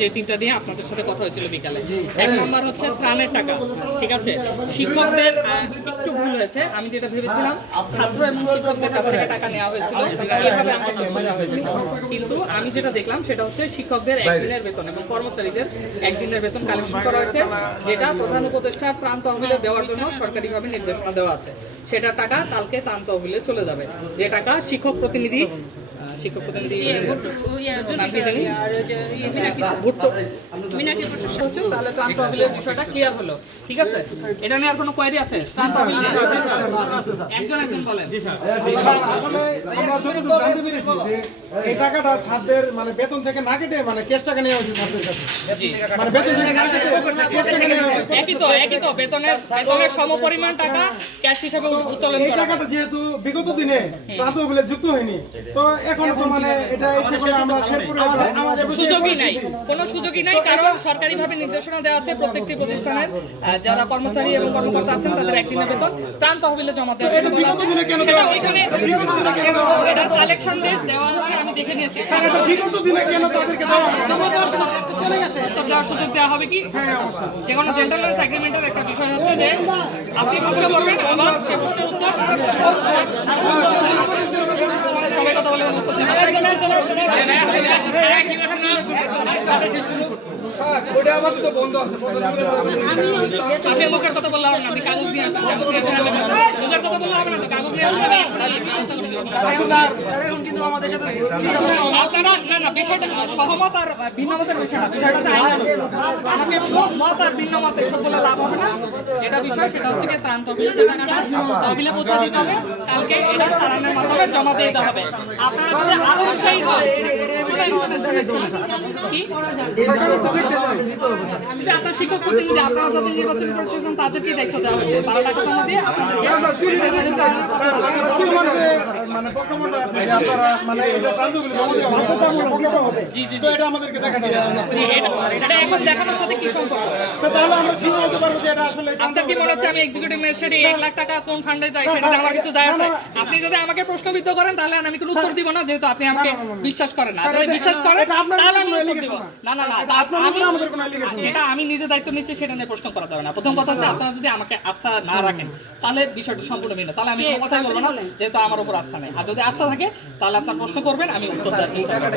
যে তিনটা নিয়ে আপনাদের সাথে কথা হয়েছিল বিকালে। এক নম্বর হচ্ছে ত্রাণের টাকা ঠিক আছে? শিক্ষকদের একটু ভুল হয়েছে আমি যেটা ভেবেছিলাম ছাত্র এবং শিক্ষকদের কাছ থেকে টাকা নেওয়া হয়েছিল আমার তথ্য দেওয়া হয়েছিল কিন্তু আমি যেটা দেখলাম সেটা হচ্ছে শিক্ষকদের একদিনের বেতন এবং কর্মচারীদের একদিনের বেতন কালেকশন করা হয়েছে যেটা প্রধান উপদেষ্টার ত্রাণ তহবিলে দেওয়ার জন্য সরকারিভাবে নির্দেশনা দেওয়া আছে। সেটা টাকা কালকে ত্রাণ তহবিলে চলে যাবে। যে টাকা শিক্ষক প্রতিনিধি শিক্ষক প্রতিনিধি নাম কি জানি? ভুট্টো। হচ্ছে, তাহলে ত্রাণ তহবিলের বিষয়টা ক্লিয়ার হলো। ঠিক আছে? এটা নিয়ে আর কোনো কোয়ারি আছে? ত্রাণ তহবিল নিয়ে? একজন একজন বলেন। আসলে আমরা যতটুকু জানতে পেরেছি যে এই টাকাটা ছাত্রদের মানে বেতন থেকে না কেটে মানে কেস টাকা নেওয়া হয়েছে ছাত্রদের কাছে। মানে বেতন থেকে না কেটে একই তো একই তো। বেতনের বেতনের সমপরিমাণ টাকা ক্যাশ হিসাবে উত্তোলন এই করা হয়। টাকাটা যেহেতু বিগত দিনে প্রান্ত বলে যুক্ত হয়নি তো এখন তো মানে এটা ইচ্ছে করে আমরা শেরপুরে আমাদের সুযোগই নাই। কোনো সুযোগই নাই কারণ সরকারিভাবে নির্দেশনা দেওয়া আছে প্রত্যেকটি প্রতিষ্ঠানের। যারা কর্মচারী এবং কর্মকর্তা আছেন তাদের একদিনের বেতন। ত্রাণ তহবিলে জমা দেওয়ার জন্য বলা আছে। সেটা ওইখানে এটা কালেকশন ডেট দেওয়া আছে আমি দেখে নিয়েছি। এটা বিগত দিনে কেন তাদেরকে দেওয়া জমা দেওয়ার চলে গেছে। উত্তর দেওয়ার সুযোগ দেওয়া হবে কি? হ্যাঁ অবশ্যই। যে কোনো জেন্টালম্যানস এগ্রিমেন্টের একটা বিষয় হচ্ছে যে আপনি প্রশ্ন করবেন সবাই কথা বলে উত্তর আপনি মুখের কথা বললে না আপনি কাগজ দিয়ে আসেন কাগজ দিয়ে আসেন মুখের কথা না না না বিষয়টা সহমত আর ভিন্নমতের বিষয় না বিষয়টা। আমাকে মত আর ভিন্ন মত এসব বলে লাভ হবে না। যেটা বিষয় সেটা হচ্ছে কি ত্রাণ তহবিলে যে তহবিলে পৌঁছে দিতে হবে কালকে এটা চালানোর মাধ্যমে জমা দিয়ে দিতে হবে। আপনারা যদি আরও উৎসাহী হন শিক্ষক প্রতিনিধি আপনারা যাদের নির্বাচন করতেছেন তাদেরকে দায়িত্ব দেওয়া হচ্ছে। তারা টাকা জমা দিয়ে মনে আছে যে আপনারা মানে এটা দেওয়া হবে। তো এটা আমাদেরকে দেখাতে হবে। এটা এখন দেখানোর সাথে কি সম্পর্ক? তাহলে আমরা হতে পারব যে এটা আসলে আপনার কি মনে হচ্ছে আমি এক্সিকিউটিভ ম্যাজিস্ট্রেট এক লাখ টাকা কোন ফান্ডে যাই সেটাতে আমার কিছু যায় আসে? আপনি যদি আমাকে প্রশ্নবিদ্ধ করেন তাহলে আমি কোনো উত্তর দিব না যেহেতু আপনি আমাকে বিশ্বাস করেন না। আপনি বিশ্বাস করেন তাহলে আমি উত্তর দিব। না। না না আমি আমাদের কোনো যেটা আমি নিজে দায়িত্ব নিচ্ছি সেটা নিয়ে প্রশ্ন করা যাবে না। প্রথম কথা হচ্ছে আপনারা যদি আমাকে আস্থা না রাখেন তাহলে বিষয়টা সম্পূর্ণ ভিন্ন। তাহলে আমি কোনো কথাই বলব না যেহেতু আমার উপর আস্থা নেই। আর যদি আস্থা থাকে তাহলে আপনার প্রশ্ন করবেন আমি উত্তর দেওয়ার চেষ্টা করব।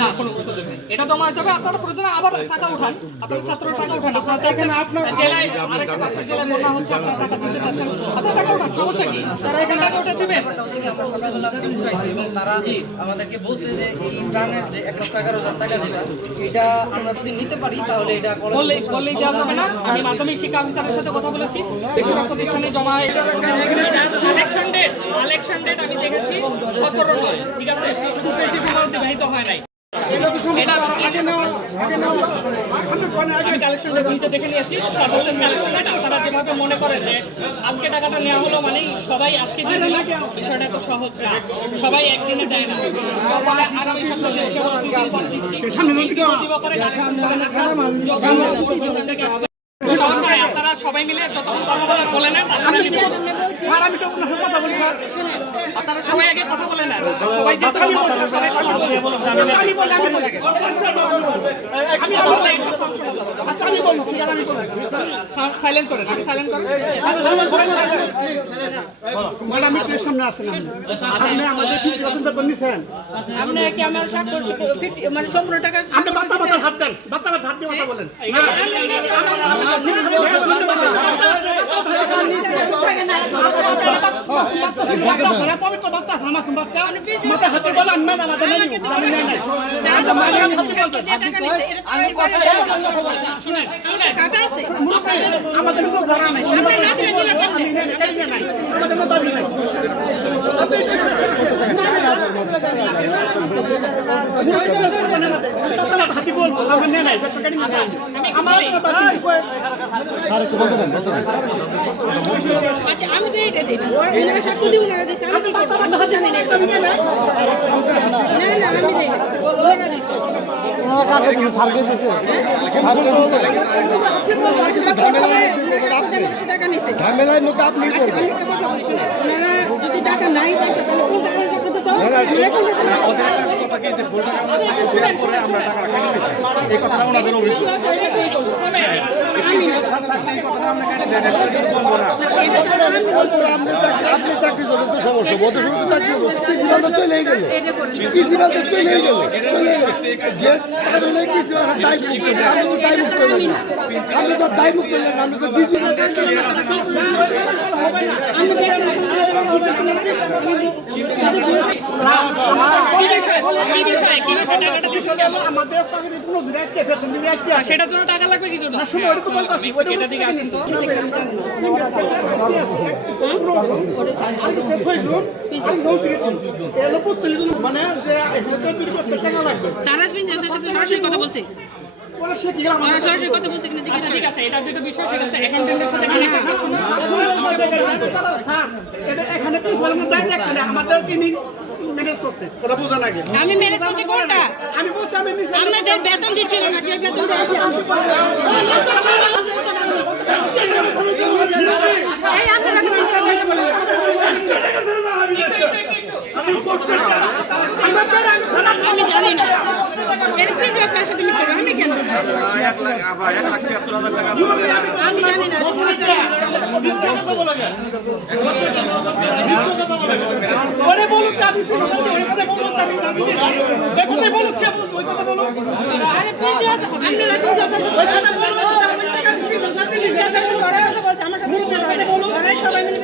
না কোনো সুযোগ নেই এটা জমা যাবে আপনারা প্রয়োজনে আবার টাকা উঠান। আপনার ছাত্রের টাকা উঠান। আপনারা চাইছেন জেলায় আরেকটা পাশের জেলায় বন্যা হচ্ছে আপনারা টাকা দিতে চাচ্ছেন। আপনারা টাকা উঠান সমস্যা কি? এখানে টাকা উঠে দিবেন। আমরা সকালবেলা স্কুল এবং তারা আমাদেরকে বলছে যে এই যে এক লক্ষ এগারো হাজার টাকা যেটা এটা আমরা যদি নিতে পারি তাহলে এটা কলেজ বললেই বললেই দেওয়া যাবে না। আমি মাধ্যমিক শিক্ষা অফিসারের সাথে কথা বলেছি। বেশিরভাগ প্রতিষ্ঠানে জমা কালেকশন ডেট কালেকশন ডেট আমি দেখেছি সতেরো নয় ঠিক আছে? খুব বেশি সময় অতিবাহিত হয় নাই। আমি নিচে দেখে নিয়েছি। সর্বশেষ কালেকশন ডেট আপনারা যেভাবে মনে করেন যে আজকে টাকাটা নেওয়া হলো মানেই সবাই আজকে দিয়ে দিল। বিষয়টা তো সহজ না। সবাই একদিনে দেয় না। আগামী সপ্তাহে দিচ্ছি। আপনারা সবাই মিলে যতক্ষণ কথা বলে নেন আপনারা সবাই আগে কথা বলে নেন। সবাই যে কথা বলছেন সবাই কথা বলে সাইলেন্ট করেন আমি সাইলেন্ট করেন আপনি কি আমার স্বাক্ষর ফিফটি মানে সম্পূর্ণ টাকা আপনি বাচ্চা বাচ্চা হাত দেন বাচ্চা বাচ্চা হাত দিয়ে কথা বলেন পবিত্র বাচ্চা আমার বাচ্চা মাথা হাতে বলেন না না না আমি নেই নাই আমাদের আমাদের কোনো নাই। কোনো দাবি নাই। আচ্ছা আমি তো এটা দিই সাক্ষ্য আমি আমি জানি না নাই। না না আমি দিই কাকে দিছে স্যারকে দিছে স্যারকে দিছে ঝামেলার মধ্যে আপনি আচ্ছা যদি টাকা নাই আপনি চাকরি তো সমস্যা চাকরি চলেই গেল চলেই গেল চলে প্রিন্সিপাল দায় মুক্ত আমি তো দায় মুক্ত আমি তো দায় মুক্ত আমি তো কি বিষয়? কি বিষয়? কি বিষয়? আমাদের চাকরি কোনো দিন বেতন দিলে সেটার জন্য টাকা লাগবে কি জন্য শুনো, ওটা তো বলতাছি, ওটা এটা দিকে আসেন তো মানে যে এগুলো তৈরি করতে টাকা লাগবে। তারাস প্রিন্সেসের সাথে সরাসরি কথা বলছি। ওরা সে কি গেলাম ওরা সরাসরি কথা বলছে কিনা জিজ্ঞেস আচ্ছা ঠিক আছে এটা যেটা বিষয় সেটা হচ্ছে অ্যাকাউন্টেন্টের সাথে কানেক্ট করতে শুনুন স্যার এটা এখানে প্রিন্সিপাল আমাদের তিনি ম্যানেজ করছে কথা বোঝা লাগে আমি ম্যানেজ করছি কোনটা আমি বলছি আমি নিচে আপনাদের বেতন দিচ্ছিল না সেই বেতন বলেন আমি জানি না। এর প্রিন্সিপাল সাথে মিটবে আমি কেন এক লাখ এক লাখ ছিয়াত্তর হাজার টাকা আমি জানি না। ওরে বলুক আমি প্রিন্সিপাল ওরে কথা বলুক আমি জানি না এই কথা বলুক সে বলুক ওই কথা বলুক আরে প্রিন্সিপাল আপনারা প্রিন্সিপাল স্যারের ওই কথা বলুক আমি টাকা প্রিন্সিপাল সাথে দিছি সাথে ওরা কথা বলছে আমার সাথে মিটবে না ওরাই সবাই মিলে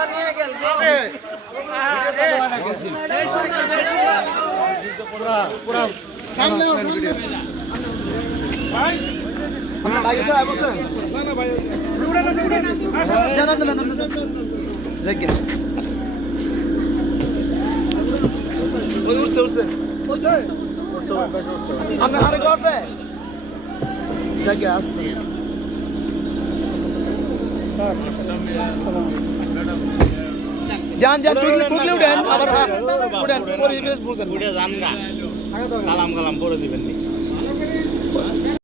প্রিন্সিপাল সাথে আপনার আরেক আছে জায়গা যান যান টুকলে টুকলে উঠেন আবার উঠেন পরিবেশ বুঝেন উঠে যান না সালাম কালাম করে দিবেন